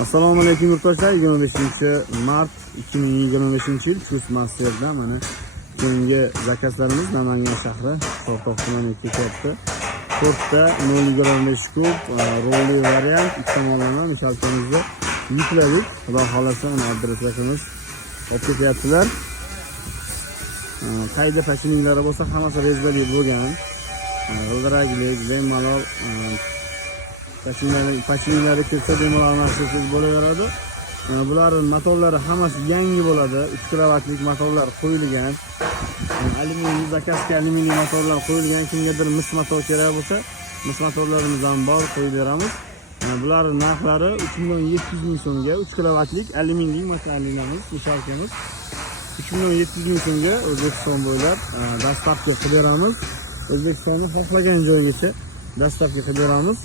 Assalomu alaykum yurtdoshlar. 25-mart 2025-yil Chus Master'da mana keyingi zakazlarimiz Namangan shahri Sho'rtoq tumaniga ketyapti. 4 ta 0.25 kub rolli variant ikki tomonlama mishalkamizda yukladik. Xudo xolasa mana adres rakamiz olib ketyaptilar. Qayda pachinglari bo'lsa hammasi rezbali bo'lgan. G'ildiraklik, bemalol pachinglari kirsa bemalol almashtirib bo'laveradi. Bularning motorlari hammasi yangi bo'ladi. 3 kilovatlik motorlar qo'yilgan. Alyuminiy zakazga alyuminiy motorlar qo'yilgan. Kimgadir mis motor kerak bo'lsa, mis motorlarimiz ham bor, qo'yib beramiz. Bularning narxlari 3.700.000 so'mga 3 kilovatlik alyuminiy motorlarimiz, mishalkamiz 3.700.000 so'mga O'zbekiston bo'ylab dastavka qilib beramiz. O'zbekistonni xohlagan joyigacha dastavka qilib beramiz.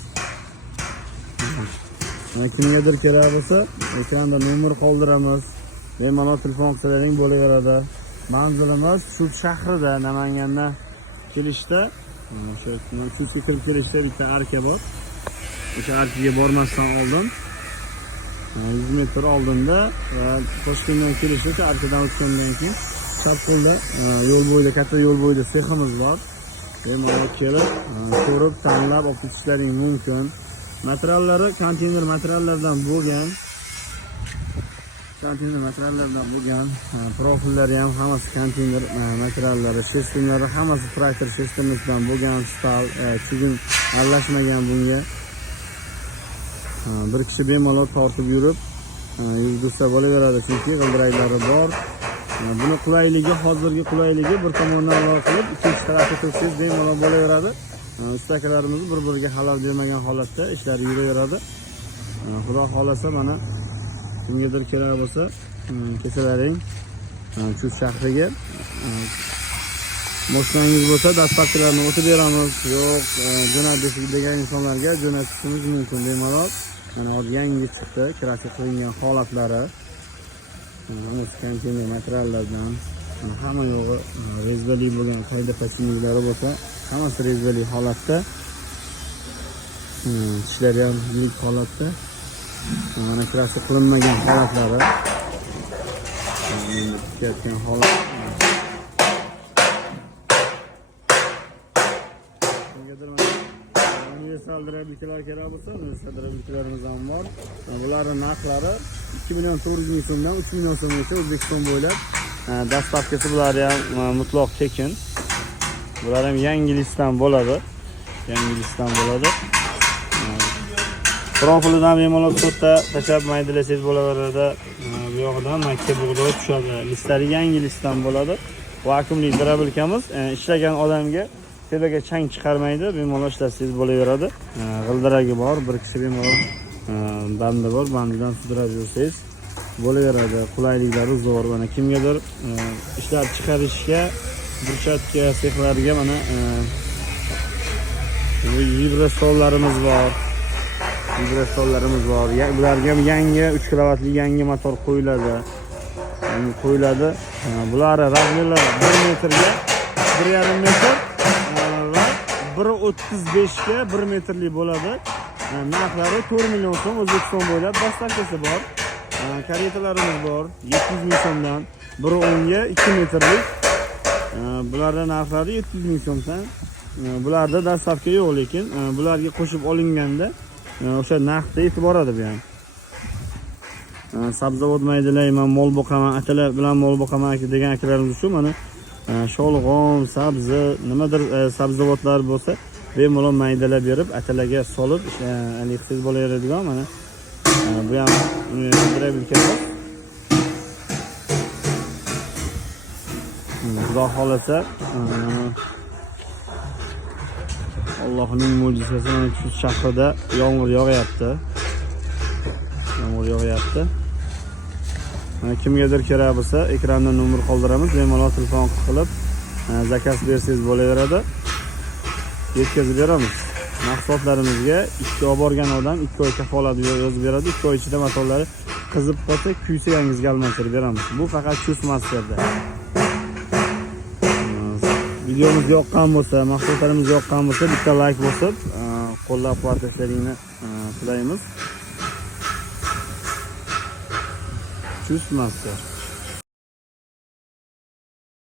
Kimgadir kerak bo'lsa, ekranda nomer qoldiramiz. Bemalol telefon qilsalaring bo'laveradi. Manzilimiz Chus shahrida, Namangandan kelishda, o'sha Chusga kirib kelishda bitta arka bor. O'sha arkaga bormasdan oldin 100 metr oldinda va Toshkentdan kelishda arkadan o'tgandan keyin chap qo'lda yo'l bo'yida, katta yo'l bo'yida seximiz bor. Bemalol kelib, ko'rib, tanlab olib ketishlaring mumkin. Materiallari konteyner materiallardan bo'lgan. Profillari ham hammasi konteyner materiallari, shestinlari hammasi traktor shestinlardan bo'lgan, stal, chigin aralashmagan bunga. Bir kishi bemalol tortib yurib, yurgizsa bo'laveradi, chunki g'ildiraklari bor. Buni qulayligi, hozirgi qulayligi bir tomondan aloqa qilib, ikkinchi tarafga to'ksangiz bemalol bo'laveradi. Ustakalarimiz bir-biriga xalal bermagan holatda ishlar yuraveradi. Xudo xolasa mana kimgadir kerak bo'lsa, kesalaring Chus shahriga. Moshinangiz bo'lsa, dastavkalarni o'tib beramiz. Yo'q, jo'natish degan insonlarga jo'natishimiz mumkin bemalol. Mana hozir yangi chiqdi, kirasi qilingan holatlari. Mana konteyner materiallardan hamma yo'g'i rezbali bo'lgan, qayda pachinglari bo'lsa, hammasi rezbali holatda. Tishlari ham yirik holatda. Mana kirasi qilinmagan holatlari. Ketgan holat. Universal drabliklar kerak bo'lsa, universal drabliklarimiz ham bor. Bularning narxlari 2.400.000 so'mdan 3 million so'mgacha O'zbekiston bo'ylab dastavkasi bular ham mutlaq tekin. Bular ham yangi listdan bo'ladi. Profilidan bemalol sotda tashab maydalasangiz bo'laveradi. Bu yoqdan maktab bug'doy tushadi. Listlari yangi listdan bo'ladi. Vakuumli drablikamiz ishlagan odamga tepaga chang chiqarmaydi, bemalol ishlasangiz bo'laveradi. G'ildiragi bor, bir kishi bemalol bandi bor, bandidan sudrab yursangiz bo'laveradi. Qulayliklari zo'r. Mana kimgadir ishlab chiqarishga, burchatka sexlarga mana vibrastollarimiz bor. Bularga ham yangi 3 kilovatli yangi motor qo'yiladi. Bular razmerlari 1 metrga 1.5 metr va 1.35 ga 1 metrli bo'ladi. Narxlari 4 million so'm O'zbekiston bo'ylab dastavkasi bor. Karetalarimiz bor 700.000 so'mdan 1.10 ga 2 metrlik. Bularning narxlari 700.000 so'mdan. Bularda dastavka yo'q, lekin bularga qo'shib olinganda o'sha narxda yetib boradi bu ham. Sabzavot maydalayman, mol boqaman, akalar bilan mol boqaman degan akalarimiz uchun mana sholg'om, sabzi, nimadir sabzavotlar bo'lsa, bemalol maydalab berib, atalarga solib, qilsangiz bo'laveradigan mana bu ham drabliklar. Xudo xolasa Allohning mo'jizasi, mana Chus shahrida yomg'ir yog'yapti. Kimgadir kerak bo'lsa, ekranda nomer qoldiramiz, bemalol telefon qilib zakaz bersangiz bo'laveradi. Yetkazib beramiz. Mahsulotlarimizga 2 olib borgan odam 2 oy kafolat yozib beradi. 2 oy ichida motorlari qizib qolsa, kuysa yangizga almashtirib beramiz. Bu faqat Chus Masterda. Videomiz yoqqan bo'lsa, mahsulotlarimiz yoqqan bo'lsa, bitta like bosib, qo'llab-quvvatlashlaringni tilaymiz. Chustmaster.